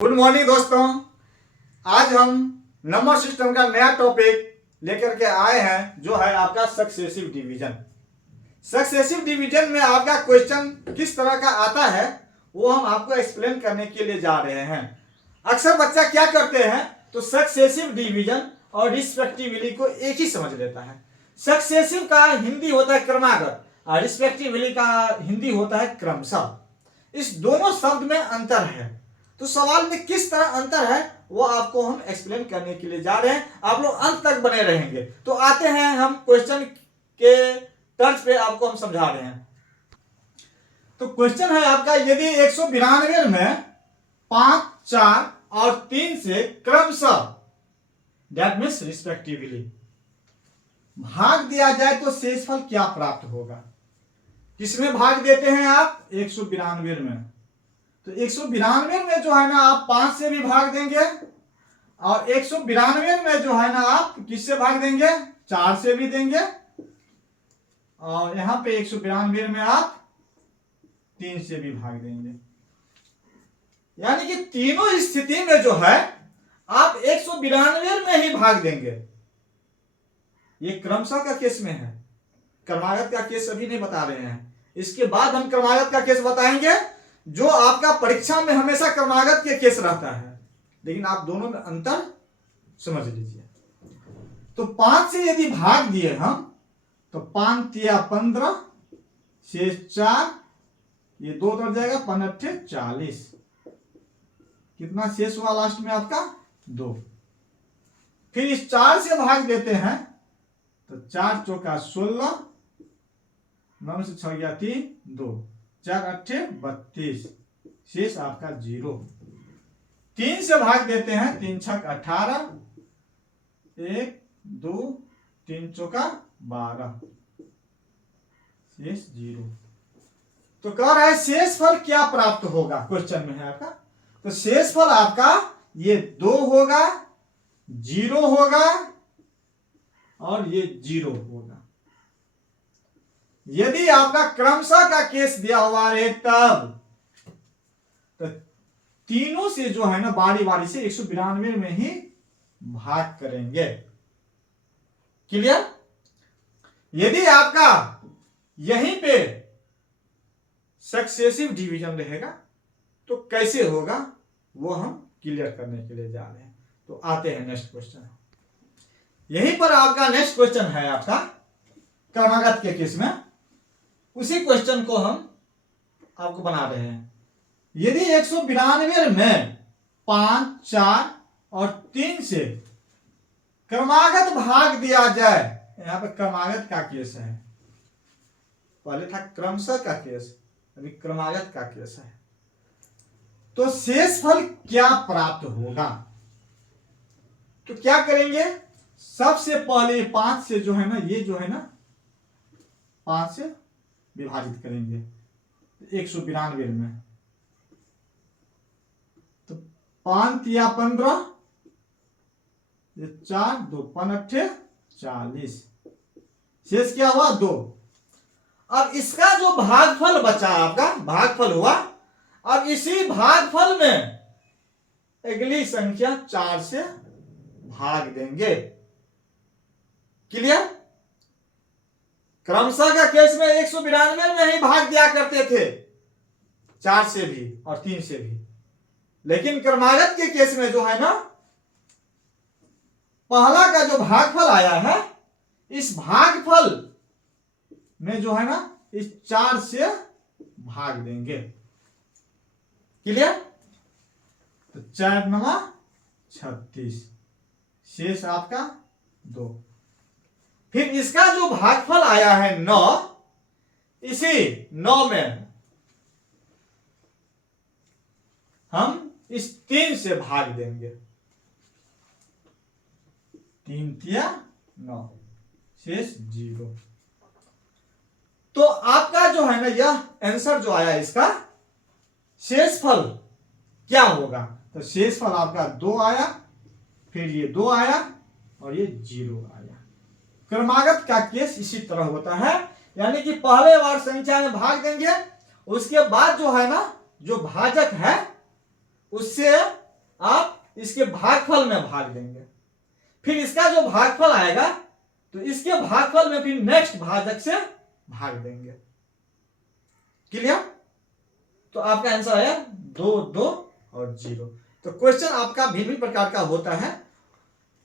Good morning दोस्तों। आज हम नंबर सिस्टम का नया टॉपिक लेकर के आए हैं जो है आपका सक्सेसिव डिवीजन। सक्सेसिव डिवीजन में आपका क्वेश्चन किस तरह का आता है वो हम आपको एक्सप्लेन करने के लिए जा रहे हैं। अक्सर बच्चा क्या करते हैं तो सक्सेसिव डिवीजन और रिस्पेक्टिवली को एक ही समझ लेता है। सक्सेसिव का हिंदी होता है क्रमागत और रिस्पेक्टिवली का हिंदी होता है क्रमशः। इस दोनों शब्द में अंतर है, तो सवाल में किस तरह अंतर है वो आपको हम एक्सप्लेन करने के लिए जा रहे हैं। आप लोग अंत तक बने रहेंगे। तो आते हैं हम क्वेश्चन के तर्ज पे आपको हम समझा रहे हैं। तो क्वेश्चन है आपका, यदि 192 में 5, 4 और 3 से क्रमशः दैट मीन्स रिस्पेक्टिवली भाग दिया जाए तो शेषफल क्या प्राप्त होगा। किसमें भाग देते हैं आप? 192 में। तो 192 में जो है ना आप 5 से भी भाग देंगे और 192 में जो है ना आप किससे भाग देंगे? 4 से भी देंगे और यहां पे 192 में आप 3 से भी भाग देंगे। यानी कि तीनों स्थिति में जो है आप 192 में ही भाग देंगे। ये क्रमशः का केस में है, क्रमागत का केस अभी नहीं बता रहे हैं। इसके बाद हम क्रमागत का केस बताएंगे जो आपका परीक्षा में हमेशा क्रमागत के केस रहता है, लेकिन आप दोनों में अंतर समझ लीजिए। तो 5 से यदि भाग दिए हम तो 5 तिया 15 शेष 4, ये 2 कट जाएगा, 15 40। कितना शेष हुआ लास्ट में आपका? 2। फिर इस 4 से भाग देते हैं तो 4 चौका 16, 9 से 6 गया 3, 2, 4 8 32, शेष आपका 0। 3 से भाग देते हैं, 3 छक 18, 1 2 3 चौका 12, शेष 0। तो कह रहा है शेषफल क्या प्राप्त होगा, क्वेश्चन में है आपका। तो शेषफल आपका ये 2 होगा, 0 होगा और ये 0 होगा। यदि आपका क्रमशः का केस दिया हुआ है तब तो तीनों से जो है ना बारी बारी से 192 में ही भाग करेंगे। क्लियर? यदि आपका यहीं पे सक्सेसिव डिवीजन रहेगा तो कैसे होगा वो हम क्लियर करने के लिए जा रहे हैं। तो आते हैं नेक्स्ट क्वेश्चन। यहीं पर आपका नेक्स्ट क्वेश्चन है आपका क्रमागत के केस में। उसी क्वेश्चन को हम आपको बना रहे हैं। यदि 192 में 5, 4 और 3 से क्रमागत भाग दिया जाए, यहां पे क्रमागत का केस है, पहले था क्रमशः का केस, अभी क्रमागत का केस है, तो शेषफल क्या प्राप्त होगा। तो क्या करेंगे? सबसे पहले 5 से जो है ना, ये जो है ना 5 से विभाजित करेंगे 192 में। तो 5 तिया 15, ये 4 2 15 40, शेष क्या हुआ? 2। अब इसका जो भागफल बचा आपका, भागफल हुआ, अब इसी भागफल में अगली संख्या 4 से भाग देंगे। क्लियर? क्रमशः का केस में 192 में ही भाग दिया करते थे, 4 से भी और 3 से भी। लेकिन क्रमागत के केस में जो है ना पहला का जो भागफल आया है, इस भागफल में जो है ना इस 4 से भाग देंगे। क्लियर? तो 4 9 36, शेष आपका 2। फिर इसका जो भागफल आया है 9, इसी 9 में हम इस 3 से भाग देंगे, 3 तिया 9, शेष 0। तो आपका जो है ना यह आंसर जो आया इसका शेषफल क्या होगा। तो शेषफल आपका 2 आया, फिर ये 2 आया और ये 0 आया। क्रमागत का केस इसी तरह होता है, यानी कि पहले बार संख्या में भाग देंगे, उसके बाद जो है ना जो भाजक है उससे इसके भागफल में भाग देंगे, फिर इसका जो भागफल आएगा तो इसके भागफल में फिर नेक्स्ट भाजक से भाग देंगे। क्लियर? तो आपका आंसर आया 2 2 और 0। तो क्वेश्चन आपका भिन्न प्रकार का होता है।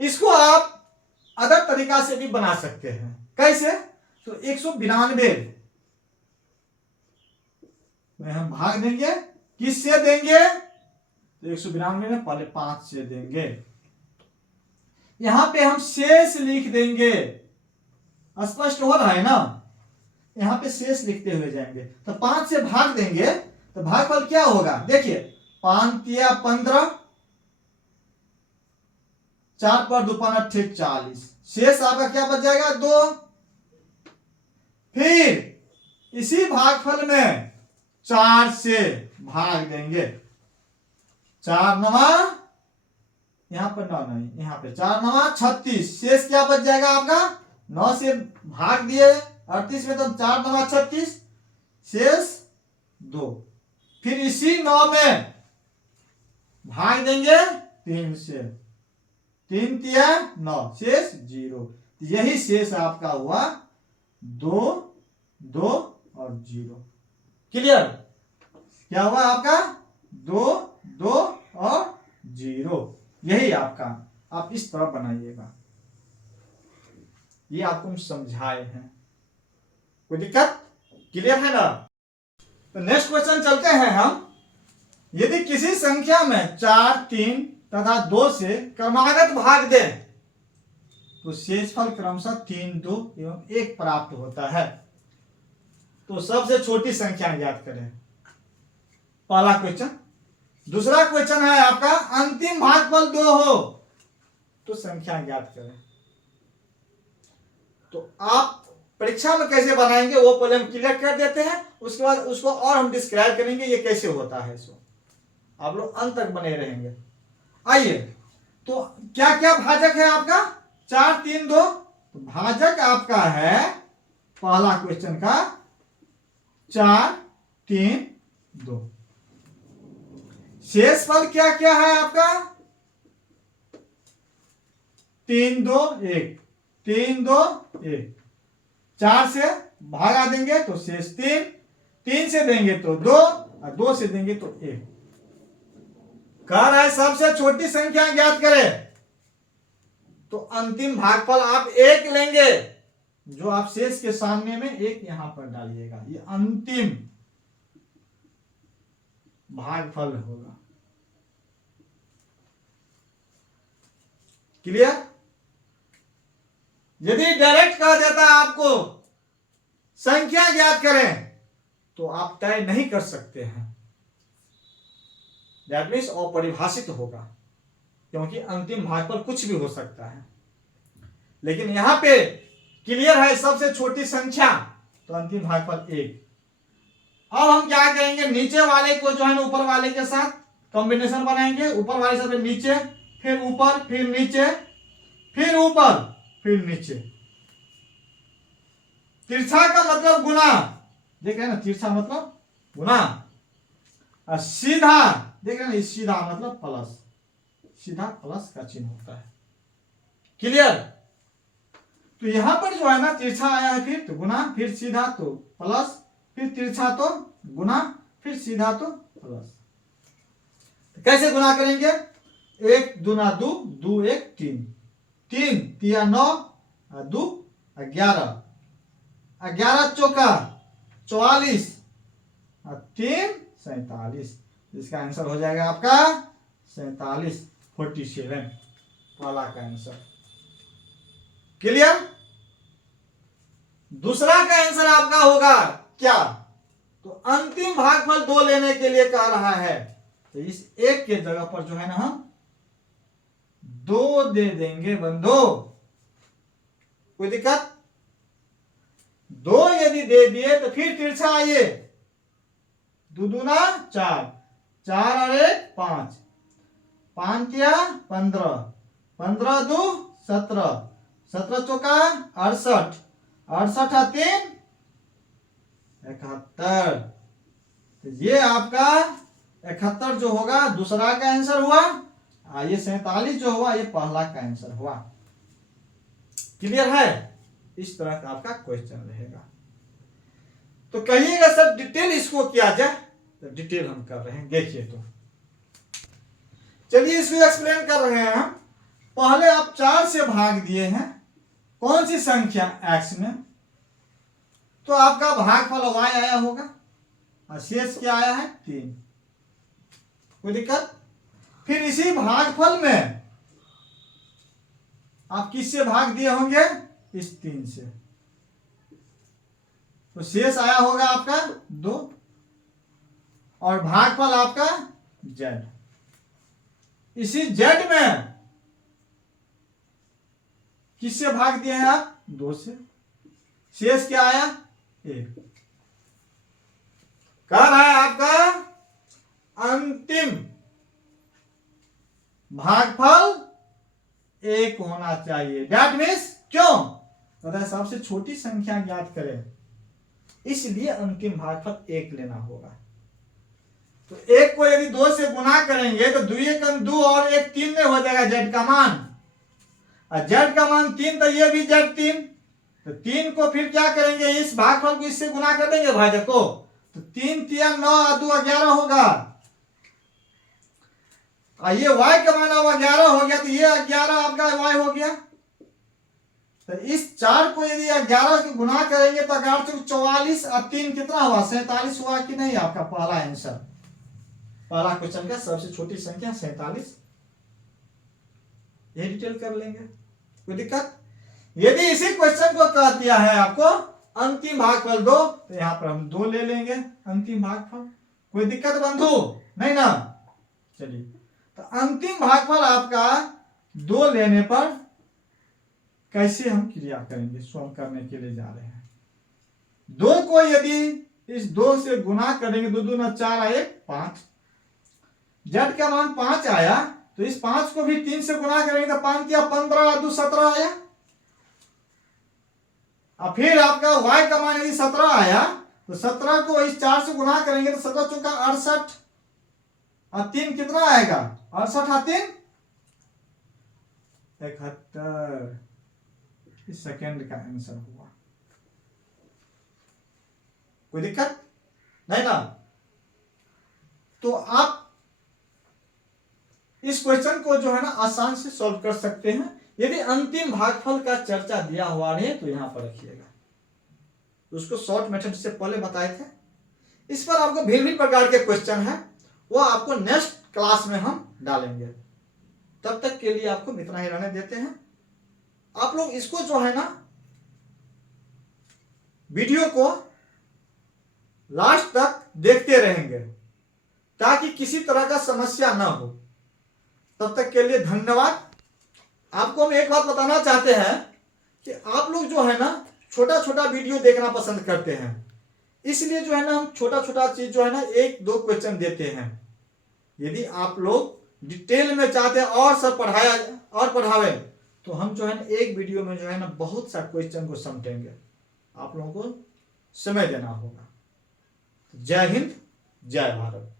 इसको आप अदर तरीका से भी बना सकते हैं। कैसे? तो 192 में हम भाग देंगे, किससे देंगे? तो 192 में पहले 5 से देंगे, यहां पे हम शेष लिख देंगे। स्पष्ट हो रहा है ना? यहां पे शेष लिखते हुए जाएंगे। तो 5 से भाग देंगे तो भागफल क्या होगा? देखिए 5 तिया 15, 4 पर 2 = 40, शेष आपका क्या बच जाएगा? 2। फिर इसी भागफल में 4 से भाग देंगे, 4 9, यहां पर 9 नहीं, यहां पे 4 9 36, शेष क्या बच जाएगा आपका? 9 से भाग दिए 38 में तो 4 9 36, शेष 2। फिर इसी 9 में भाग देंगे 3 से, 3 तिया 9, शेष 0। यही शेष आपका हुआ 2 2 और 0। क्लियर? क्या हुआ आपका? 2 2 और 0। यही आपका, आप इस तरह बनाइएगा। ये आपको हम समझाए हैं। कोई दिक्कत? क्लियर है ना? तो नेक्स्ट क्वेश्चन चलते हैं हम। यदि किसी संख्या में 4 3 तथा 2 से क्रमागत भाग दें तो शेषफल क्रमशः 3 2 एवं 1 प्राप्त होता है। तो सबसे छोटी संख्या ज्ञात करें, पहला क्वेश्चन। दूसरा क्वेश्चन है आपका अंतिम भागफल 2 हो तो संख्या ज्ञात करें। तो आप परीक्षा में कैसे बनाएंगे वो पहले हम क्लियर कर देते हैं, उसके बाद उसको और हम डिस्क्राइब करेंगे ये कैसे होता है। इसको आप लोग अंत तक बने रहेंगे। आइए, तो क्या क्या भाजक है आपका? 4 3 2। तो भाजक आपका है पहला क्वेश्चन का 4 3 2। शेषफल क्या क्या है आपका? 3 2 1, 3 2 1। 4 से भागा देंगे तो शेष 3, 3 से देंगे तो 2 और 2 से देंगे तो 1। कह रहा है सबसे छोटी संख्या ज्ञात करें। तो अंतिम भागफल आप 1 लेंगे, जो आप शेष के सामने में 1 यहां पर डालिएगा, ये अंतिम भागफल होगा। क्लियर? यदि डायरेक्ट कह देता आपको संख्या ज्ञात करें तो आप तय नहीं कर सकते हैं, दैट मीन्स अपरिभाषित होगा, क्योंकि अंतिम भागफल कुछ भी हो सकता है। लेकिन यहां पे क्लियर है सबसे छोटी संख्या, तो अंतिम भागफल 1। अब हम क्या करेंगे? नीचे वाले को जो है ना ऊपर वाले के साथ कॉम्बिनेशन बनाएंगे। ऊपर वाले से नीचे, फिर ऊपर, फिर नीचे, फिर ऊपर, फिर नीचे। तिरछा का मतलब गुना, देख रहे हैं ना? तिरछा मतलब गुना। और सीधा, देख रहे हैं ना? सीधा मतलब प्लस, सीधा प्लस का चिन्ह होता है। क्लियर? तो यहां पर जो है ना तिरछा आया है, फिर तो गुना, फिर सीधा तो प्लस, फिर तिरछा तो गुना, फिर सीधा तो प्लस। तो कैसे गुना करेंगे? 1 दूना 2, 2 1 3, 3 तिया 9, 2 11, 11 चौका 44, 3 47। इसका आंसर हो जाएगा आपका 47, 47 वाला का आंसर। क्लियर? दूसरा का आंसर आपका होगा क्या? तो अंतिम भागफल 2 लेने के लिए कह रहा है, तो इस 1 के जगह पर जो है ना हम 2 दे देंगे बंधो। कोई दिक्कत? 2 यदि दे दिए तो फिर तिरछा आइए, 2 दूना 4, 4 और 1 5, 5 तिया 15, 15 2 17, 17 चौका 68, 68 और 3 71। तो ये आपका 71 जो होगा दूसरा का आंसर हुआ। ये 47 जो हुआ ये पहला का आंसर हुआ। क्लियर है? इस तरह का आपका क्वेश्चन रहेगा। तो कहिएगा सर डिटेल इसको किया जाए, तो डिटेल हम कर रहे हैं, देखिए। तो चलिए इसको एक्सप्लेन कर रहे हैं हम। पहले आप 4 से भाग दिए हैं कौन सी संख्या x में, तो आपका भागफल y आया होगा और शेष क्या आया है 3। कोई दिक्कत? फिर इसी भागफल में आप किससे भाग दिए होंगे? इस 3 से, तो शेष आया होगा आपका 2 और भागफल आपका z। इसी z में किससे भाग दिए हैं आप? 2 से, शेष क्या आया? 1। कह रहा है आपका अंतिम भागफल 1 होना चाहिए। दैट मीन्स क्यों? तो सबसे छोटी संख्या ज्ञात करें, इसलिए अंतिम भागफल 1 लेना होगा। तो 1 को यदि 2 से गुना करेंगे तो 2 एकम 2 और 1 3 में हो जाएगा z का मान, और z का मान 3, तो ये भी z3। तो 3 को फिर क्या करेंगे? इस भागफल को इससे गुना कर देंगे भाजक को, तो 3 3 9 और 2 11 होगा। और ये y का मान अब 11 हो गया, तो ये 11 आपका y हो गया। तो इस 4 को यदि 11 को गुना करेंगे तो 11 44 और 3 कितना हुआ? 47 हुआ कि नहीं? आपका पहला आंसर, पहला क्वेश्चन का सबसे छोटी संख्या 47। ये डिटेल कर लेंगे, कोई दिक्कत? यदि इसी क्वेश्चन को कह दिया है आपको अंतिम भागफल 2, तो यहां पर हम 2 ले लेंगे अंतिम भागफल। कोई दिक्कत बंधु? नहीं ना? चलिए, तो अंतिम भागफल आपका 2 लेने पर कैसे हम क्रिया करेंगे, सो हम करने के लिए जा रहे हैं। 2 को यदि इस 2 से गुना करेंगे, 2 2 4 आए 5, z का मान 5 आया, तो इस 5 को भी 3 से गुना करेंगे तो 5 किया 15 और 2 17 आया। और फिर आपका y का मान यदि 17 आया, तो 17 को इस 4 से गुना करेंगे तो 17 चौका 68 और 3 कितना आएगा? 68 और 3 71। इस सेकेंड का आंसर हुआ। कोई दिक्कत नहीं ना? तो आप इस क्वेश्चन को जो है ना आसान से सॉल्व कर सकते हैं। यदि अंतिम भागफल का चर्चा दिया हुआ नहीं तो यहां पर रखिएगा, उसको शॉर्ट मेथड से पहले बताए थे। इस पर आपको भिन्न प्रकार के क्वेश्चन है, वो आपको नेक्स्ट क्लास में हम डालेंगे। तब तक के लिए आपको इतना ही रहने देते हैं। आप लोग इसको जो है ना वीडियो को लास्ट तक देखते रहेंगे ताकि किसी तरह का समस्या ना हो। तब तक के लिए धन्यवाद। आपको हम एक बात बताना चाहते हैं कि आप लोग जो है ना छोटा छोटा वीडियो देखना पसंद करते हैं, इसलिए जो है ना हम छोटा छोटा चीज जो है ना 1-2 क्वेश्चन देते हैं। यदि आप लोग डिटेल में चाहते हैं और सब पढ़ाया और पढ़ावे, तो हम जो है ना एक वीडियो में जो है ना बहुत सा क्वेश्चन को समझेंगे। आप लोगों को समय देना होगा। जय हिंद, जय भारत।